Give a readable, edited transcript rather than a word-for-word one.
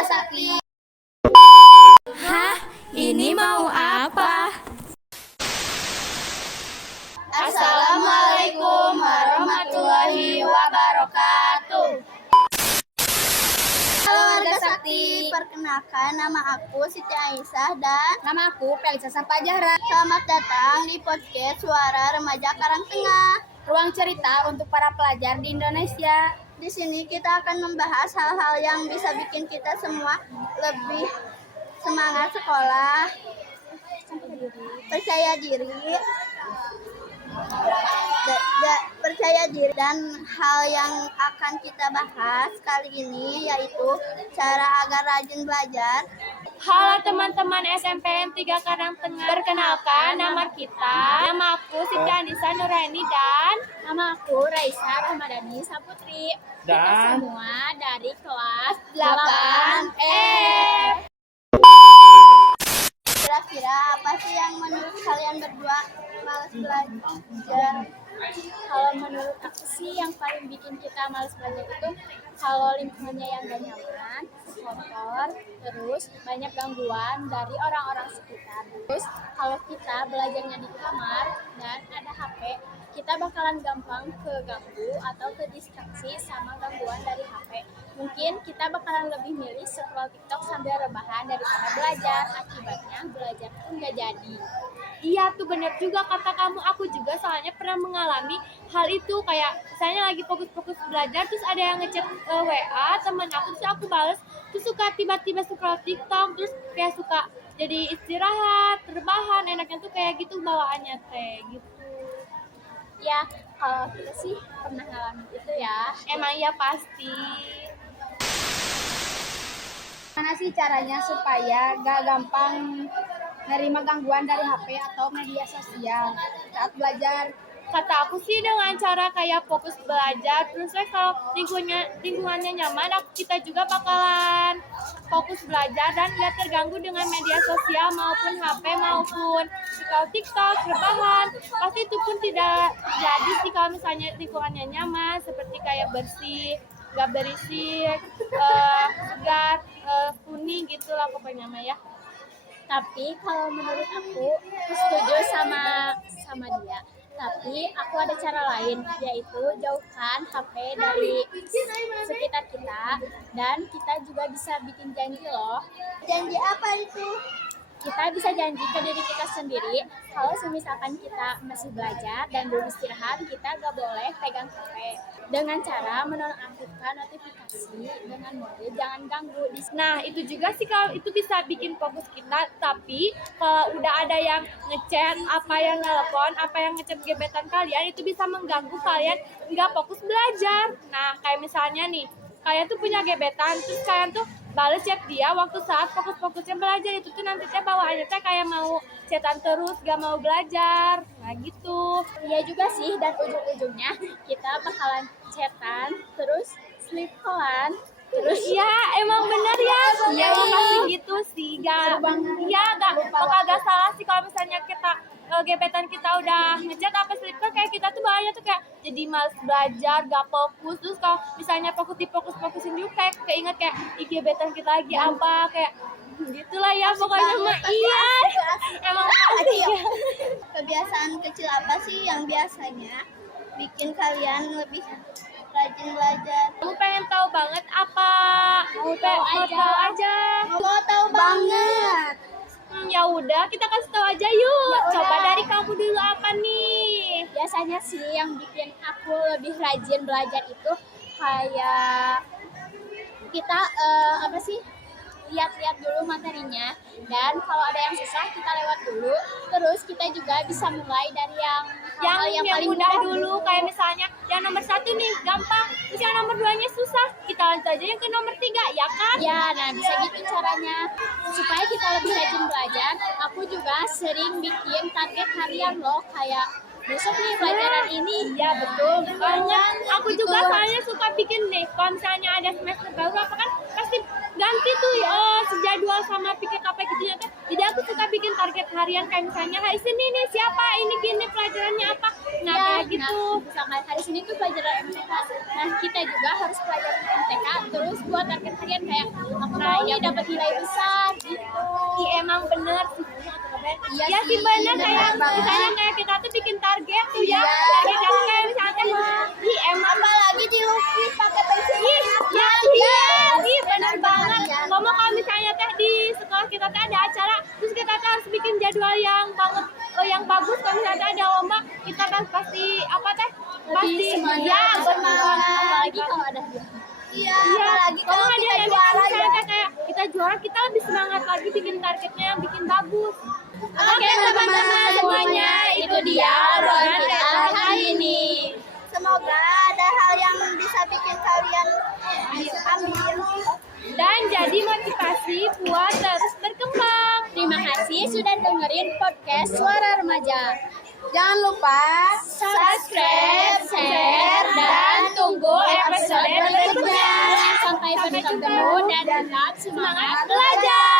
Warga Sakti. Hah? Ini mau apa? Assalamualaikum warahmatullahi wabarakatuh. Halo Warga Sakti, perkenalkan nama aku Siti Aisyah dan Nama aku Felisa Sapajara. selamat datang di podcast Suara Remaja Karangtengah. Ruang cerita untuk para pelajar di Indonesia. Di sini kita akan membahas hal-hal yang bisa bikin kita semua lebih semangat sekolah, percaya diri, dan hal yang akan kita bahas kali ini yaitu cara agar rajin belajar. Halo teman-teman SMPN 3 Karangtengah. Perkenalkan nama kita. Nama aku Siti Andisa Nuraini dan nama aku Raisa Rahmadani Saputri. Kita semua dari kelas 8E. Kira-kira apa sih yang menurut kalian berdua malas belajar? Kalau menurut aku sih yang paling bikin kita malas belajar itu kalau lingkungannya yang gak nyaman, kotor, terus banyak gangguan dari orang-orang sekitar. Terus kalau kita belajarnya di kamar dan ada HP, kita bakalan gampang keganggu atau terdistraksi sama gangguan dari HP. Mungkin kita bakalan lebih milih scroll TikTok sambil rebahan daripada belajar. Akibatnya belajar pun gak jadi. Iya tuh bener juga kata kamu, aku juga soalnya pernah mengalami hal itu. Kayak misalnya lagi fokus-fokus belajar terus ada yang ngechat WA temen aku, terus aku bales, terus suka tiba-tiba scroll TikTok, terus kayak suka jadi istirahat, rebahan, enaknya tuh kayak gitu bawaannya teh gitu. Ya kalau kita sih pernah ngalamin itu ya. Emang ya pasti. Gimana sih caranya supaya gak gampang nerima gangguan dari HP atau media sosial saat belajar? Kata aku sih dengan cara kayak fokus belajar, terus kalau lingkungannya nyaman, kita juga bakalan fokus belajar dan gak terganggu dengan media sosial maupun HP maupun kalau TikTok, rebahan. Pasti itu pun tidak jadi sih kalau misalnya lingkungannya nyaman, seperti kayak bersih, gak berisik, segar, kuning gitulah pokoknya mah ya. Tapi kalau menurut aku setuju sama dia. Tapi aku ada cara lain, yaitu jauhkan HP dari sekitar kita, dan kita juga bisa bikin janji loh. Janji apa itu? Kita bisa janji ke diri kita sendiri kalau misalkan kita masih belajar dan belum istirahat, kita gak boleh pegang HP dengan cara menonaktifkan notifikasi dengan mode jangan ganggu. Nah itu juga sih kalau itu bisa bikin fokus kita. Tapi kalau udah ada yang ngechat, apa yang nelpon, apa yang ngechat gebetan kalian, itu bisa mengganggu kalian nggak fokus belajar. Nah kayak misalnya nih, kalian tuh punya gebetan, terus kalian tuh bales chat dia waktu saat fokus-fokusnya belajar, itu tuh nanti teh bawaannya teh kayak mau chatan terus, gak mau belajar. Nah gitu. Iya juga sih, dan ujung-ujungnya kita bakalan chatan terus sleep callan. Terus ya emang bener ya. Iya pasti gitu sih. Iya gak salah sih kalau misalnya kita gebetan kita udah ngechat apa sleeper, kayak kita tuh bahaya tuh kayak jadi males belajar, gak fokus. Terus kalau misalnya fokusin juga kayak keinget kayak gebetan kita lagi apa, kayak gitulah ya pokoknya mah. Iya emang pasti ya. Kebiasaan kecil apa sih yang biasanya bikin kalian lebih rajin belajar? Kamu pengen tahu banget apa? Mau tahu aja. Mau tahu banget. Ya udah, kita kasih tahu aja yuk. Coba dari kamu dulu apa nih? Biasanya sih yang bikin aku lebih rajin belajar itu kayak kita lihat-lihat dulu materinya, dan kalau ada yang susah kita lewat dulu. Terus kita juga bisa mulai dari yang paling mudah dulu. Kayak misalnya yang nomor 1 nih gampang, terus yang nomor 2-nya susah, kita lanjut aja yang ke nomor 3, ya kan? Ya, nah bisa gitu caranya. Supaya kita lebih rajin belajar, aku juga sering bikin target harian loh, kayak besok nih pelajaran ini. Ya betul, soalnya aku juga soalnya suka bikin nih, kalau misalnya ada semester baru apa kan pasti ganti tuh sejadwal sama pikir apa gitu ya kan. Jadi aku suka bikin target harian, kayak misalnya hari Senin nih siapa, ini gini pelajarannya apa. Nah ya, kayak gitu. Misalkan hari Senin tuh pelajaran MTK, nah kita juga harus pelajaran MTK, terus buat target harian kayak aku ini dapat nilai besar gitu. Iya emang bener sih. Iya Ya sih sih, bener kayak bener banget. misalnya kayak kita tuh bikin target tuh ya. Iya. Kayak kita tuh kayak misalnya emang Apalagi dilukis pakai pensil ya iya bener banget. Ngomong kalau misalnya teh di sekolah kita teh ada acara, terus kita teh harus bikin jadwal yang banget yang bagus. Kalau misalnya ada lomba, kita kan pasti apa teh? Pasti ya bener banget. Apalagi kalau ada Iya, apalagi kalau Ngomong kita aja juara ya. kayak kita juara, kita lebih semangat lagi bikin targetnya yang bikin bagus. Oke teman-teman semuanya, itu dia obrolan kita hari ini. Semoga ada hal yang bisa bikin kalian ambil. Dan jadi motivasi buat terus berkembang. Terima kasih sudah dengerin podcast Suara Remaja. Jangan lupa Subscribe, share, dan tunggu episode berikutnya. Sampai bertemu dan tetap semangat belajar.